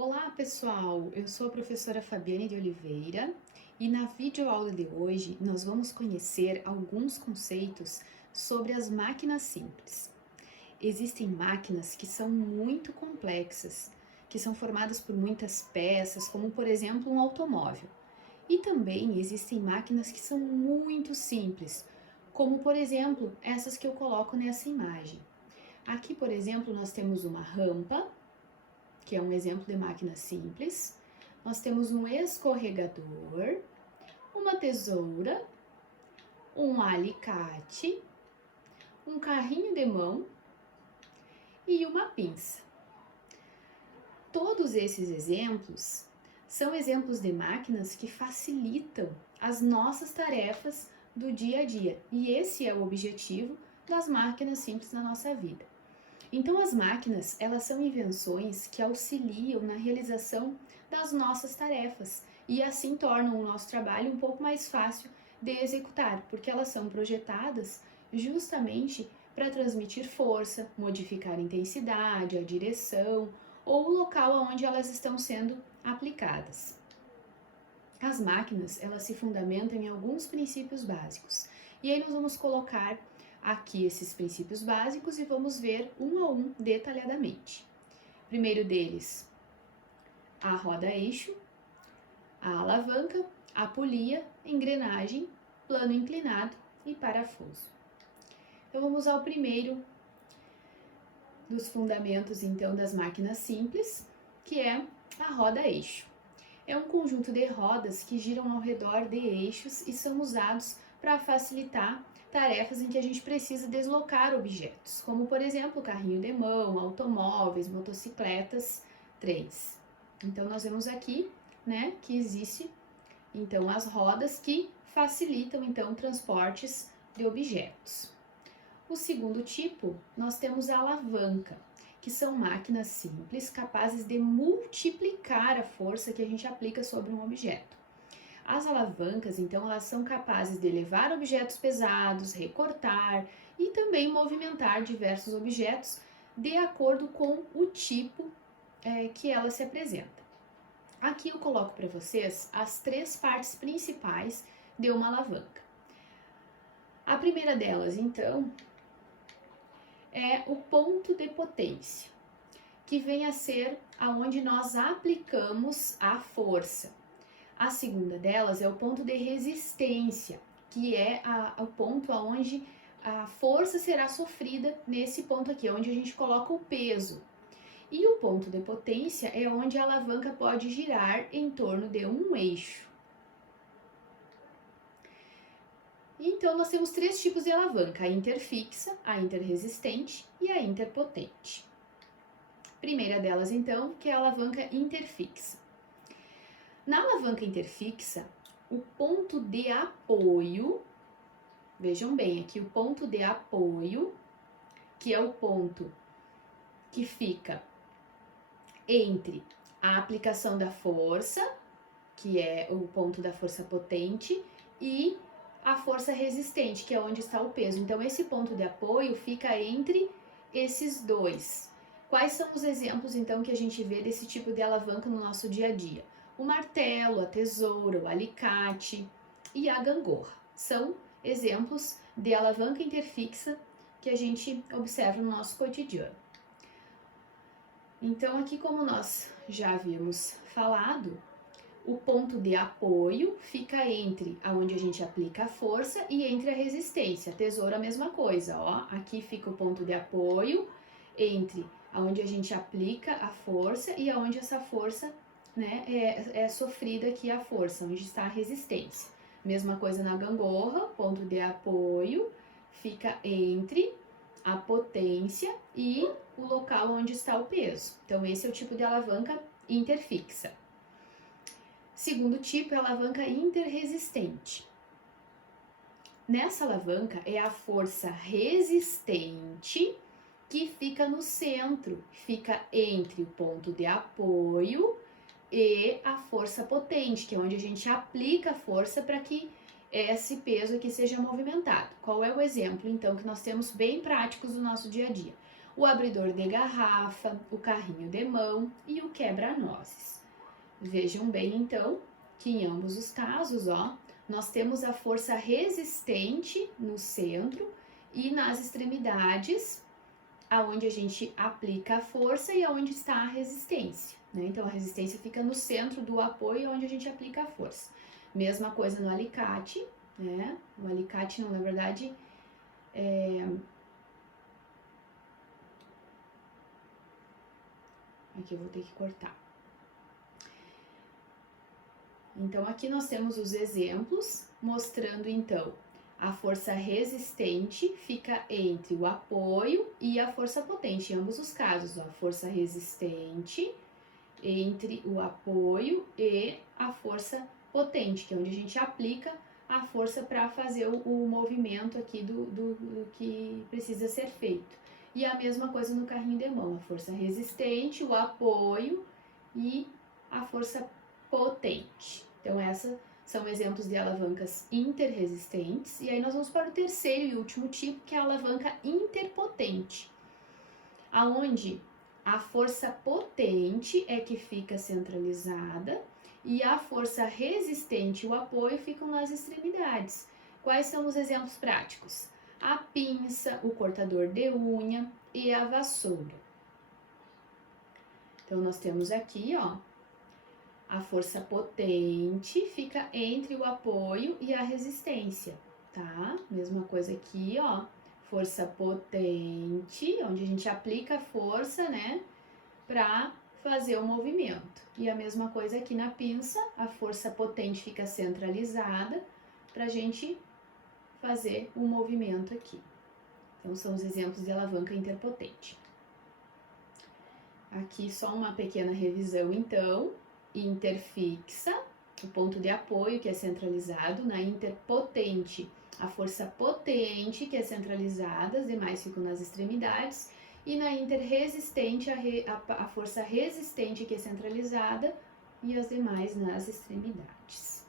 Olá pessoal, eu sou a professora Fabiane de Oliveira e na videoaula de hoje nós vamos conhecer alguns conceitos sobre as máquinas simples. Existem máquinas que são muito complexas, que são formadas por muitas peças, como por exemplo um automóvel. E também existem máquinas que são muito simples, como por exemplo essas que eu coloco nessa imagem. Aqui, por exemplo, nós temos uma rampa, que é um exemplo de máquina simples. Nós temos um escorregador, uma tesoura, um alicate, um carrinho de mão e uma pinça. Todos esses exemplos são exemplos de máquinas que facilitam as nossas tarefas do dia a dia, e esse é o objetivo das máquinas simples na nossa vida. Então, as máquinas, elas são invenções que auxiliam na realização das nossas tarefas e assim tornam o nosso trabalho um pouco mais fácil de executar, porque elas são projetadas justamente para transmitir força, modificar a intensidade, a direção ou o local onde elas estão sendo aplicadas. As máquinas, elas se fundamentam em alguns princípios básicos. E aí nós vamos colocar aqui esses princípios básicos e vamos ver um a um detalhadamente. Primeiro deles, a roda-eixo, a alavanca, a polia, engrenagem, plano inclinado e parafuso. Então vamos ao primeiro dos fundamentos então das máquinas simples, que é a roda-eixo. É um conjunto de rodas que giram ao redor de eixos e são usados para facilitar tarefas em que a gente precisa deslocar objetos, como por exemplo carrinho de mão, automóveis, motocicletas, trens. Então nós vemos aqui, né, que existe então as rodas que facilitam então transportes de objetos. O segundo tipo, nós temos a alavanca, que são máquinas simples capazes de multiplicar a força que a gente aplica sobre um objeto. As alavancas, então, elas são capazes de levar objetos pesados, recortar e também movimentar diversos objetos de acordo com o tipo que ela se apresenta. Aqui eu coloco para vocês as três partes principais de uma alavanca. A primeira delas, então, é o ponto de potência, que vem a ser aonde nós aplicamos a força. A segunda delas é o ponto de resistência, que é o ponto onde a força será sofrida nesse ponto aqui, onde a gente coloca o peso. E o ponto de potência é onde a alavanca pode girar em torno de um eixo. Então, nós temos três tipos de alavanca: a interfixa, a interresistente e a interpotente. Primeira delas, então, que é a alavanca interfixa. Na alavanca interfixa, o ponto de apoio, vejam bem aqui, o ponto de apoio, que é o ponto que fica entre a aplicação da força, que é o ponto da força potente, e a força resistente, que é onde está o peso. Então, esse ponto de apoio fica entre esses dois. Quais são os exemplos, então, que a gente vê desse tipo de alavanca no nosso dia a dia? O martelo, a tesoura, o alicate e a gangorra. São exemplos de alavanca interfixa que a gente observa no nosso cotidiano. Então, aqui, como nós já havíamos falado, o ponto de apoio fica entre aonde a gente aplica a força e entre a resistência. A tesoura, a mesma coisa, ó. Aqui fica o ponto de apoio entre aonde a gente aplica a força e aonde essa força, né, é sofrida aqui a força, onde está a resistência. Mesma coisa na gangorra, ponto de apoio fica entre a potência e o local onde está o peso. Então, esse é o tipo de alavanca interfixa. Segundo tipo é a alavanca interresistente. Nessa alavanca é a força resistente que fica no centro, fica entre o ponto de apoio e a força potente, que é onde a gente aplica a força para que esse peso aqui seja movimentado. Qual é o exemplo, então, que nós temos bem práticos no nosso dia a dia? o abridor de garrafa, o carrinho de mão e o quebra-nozes. Vejam bem, então, que em ambos os casos, ó, nós temos a força resistente no centro e nas extremidades, aonde a gente aplica a força e aonde está a resistência, né? Então, a resistência fica no centro do apoio, onde a gente aplica a força. Mesma coisa no alicate, né? O alicate, não, na verdade, aqui eu vou ter que cortar. Então, aqui nós temos os exemplos, mostrando, então, a força resistente fica entre o apoio e a força potente, em ambos os casos, ó, a força resistente entre o apoio e a força potente, que é onde a gente aplica a força para fazer o movimento aqui do que precisa ser feito. E a mesma coisa no carrinho de mão, a força resistente, o apoio e a força potente. Então, essas são exemplos de alavancas interresistentes. E aí nós vamos para o terceiro e último tipo, que é a alavanca interpotente, aonde a força potente é que fica centralizada e a força resistente e o apoio ficam nas extremidades. Quais são os exemplos práticos? A pinça, o cortador de unha e a vassoura. Então, nós temos aqui, ó, a força potente fica entre o apoio e a resistência, tá? Mesma coisa aqui, ó, força potente, onde a gente aplica a força, né, para fazer o movimento. E a mesma coisa aqui na pinça, a força potente fica centralizada para a gente fazer o movimento aqui. Então, são os exemplos de alavanca interpotente. Aqui só uma pequena revisão, então. Interfixa, o ponto de apoio que é centralizado, na interpotente, a força potente que é centralizada, as demais ficam nas extremidades, e na interresistente, a força resistente que é centralizada e as demais nas extremidades.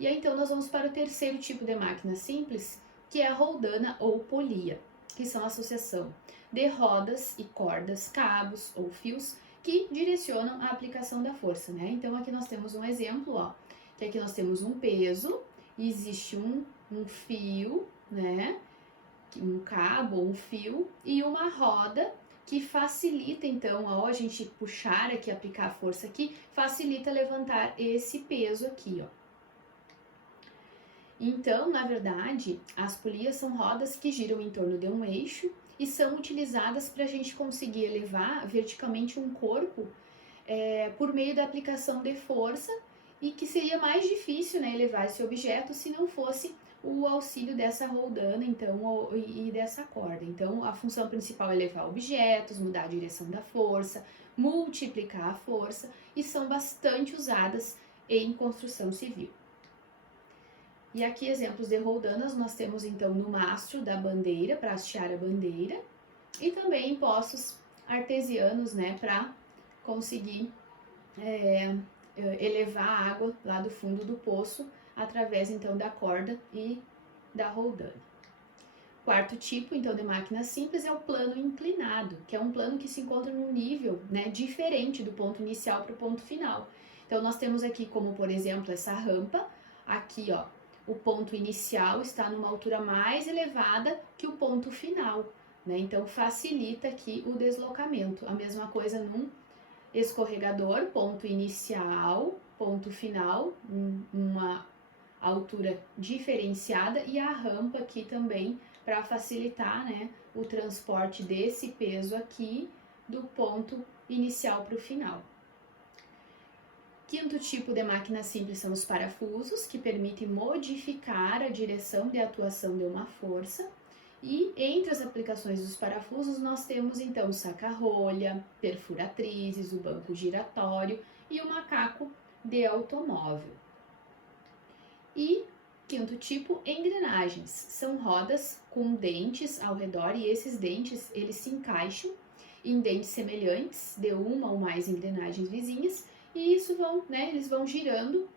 E aí então nós vamos para o terceiro tipo de máquina simples, que é a roldana ou polia, que são a associação de rodas e cordas, cabos ou fios, que direcionam a aplicação da força, né? Então, aqui nós temos um exemplo, ó, que aqui nós temos um peso, e existe um fio, né? Um cabo, um fio, e uma roda que facilita, então, ao a gente puxar aqui, aplicar a força aqui, facilita levantar esse peso aqui, ó. Então, na verdade, as polias são rodas que giram em torno de um eixo e são utilizadas para a gente conseguir elevar verticalmente um corpo por meio da aplicação de força, e que seria mais difícil, né, elevar esse objeto se não fosse o auxílio dessa roldana, então, e dessa corda. Então, a função principal é levar objetos, mudar a direção da força, multiplicar a força, e são bastante usadas em construção civil. E aqui exemplos de roldanas nós temos então no mastro da bandeira, para hastear a bandeira, e também em poços artesianos, né, para conseguir elevar a água lá do fundo do poço, através então da corda e da roldana. Quarto tipo, então, de máquina simples é o plano inclinado, que é um plano que se encontra num nível, né, diferente do ponto inicial para o ponto final. Então, nós temos aqui como, por exemplo, essa rampa, aqui, ó, o ponto inicial está numa altura mais elevada que o ponto final, né? Então, facilita aqui o deslocamento. A mesma coisa num escorregador, ponto inicial, ponto final, uma altura diferenciada, e a rampa aqui também para facilitar, né, o transporte desse peso aqui do ponto inicial para o final. Quinto tipo de máquina simples são os parafusos, que permitem modificar a direção de atuação de uma força. E entre as aplicações dos parafusos nós temos então o saca-rolha, perfuratrizes, o banco giratório e o macaco de automóvel. E quinto tipo, engrenagens. São rodas com dentes ao redor, e esses dentes eles se encaixam em dentes semelhantes de uma ou mais engrenagens vizinhas, e isso eles vão girando,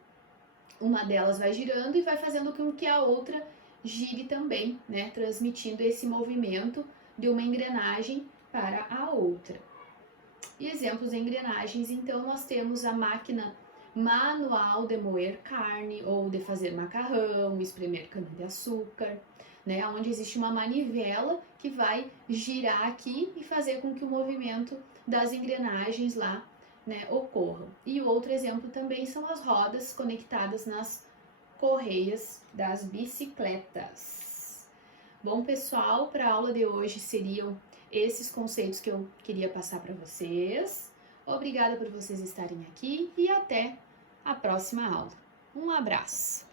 uma delas vai girando e vai fazendo com que a outra gire também, né, transmitindo esse movimento de uma engrenagem para a outra. E exemplos de engrenagens, então nós temos a máquina manual de moer carne ou de fazer macarrão, espremer cana-de-açúcar, né, onde existe uma manivela que vai girar aqui e fazer com que o movimento das engrenagens lá, né, ocorram. E outro exemplo também são as rodas conectadas nas correias das bicicletas. Bom, pessoal, para a aula de hoje seriam esses conceitos que eu queria passar para vocês. Obrigada por vocês estarem aqui e até a próxima aula. Um abraço!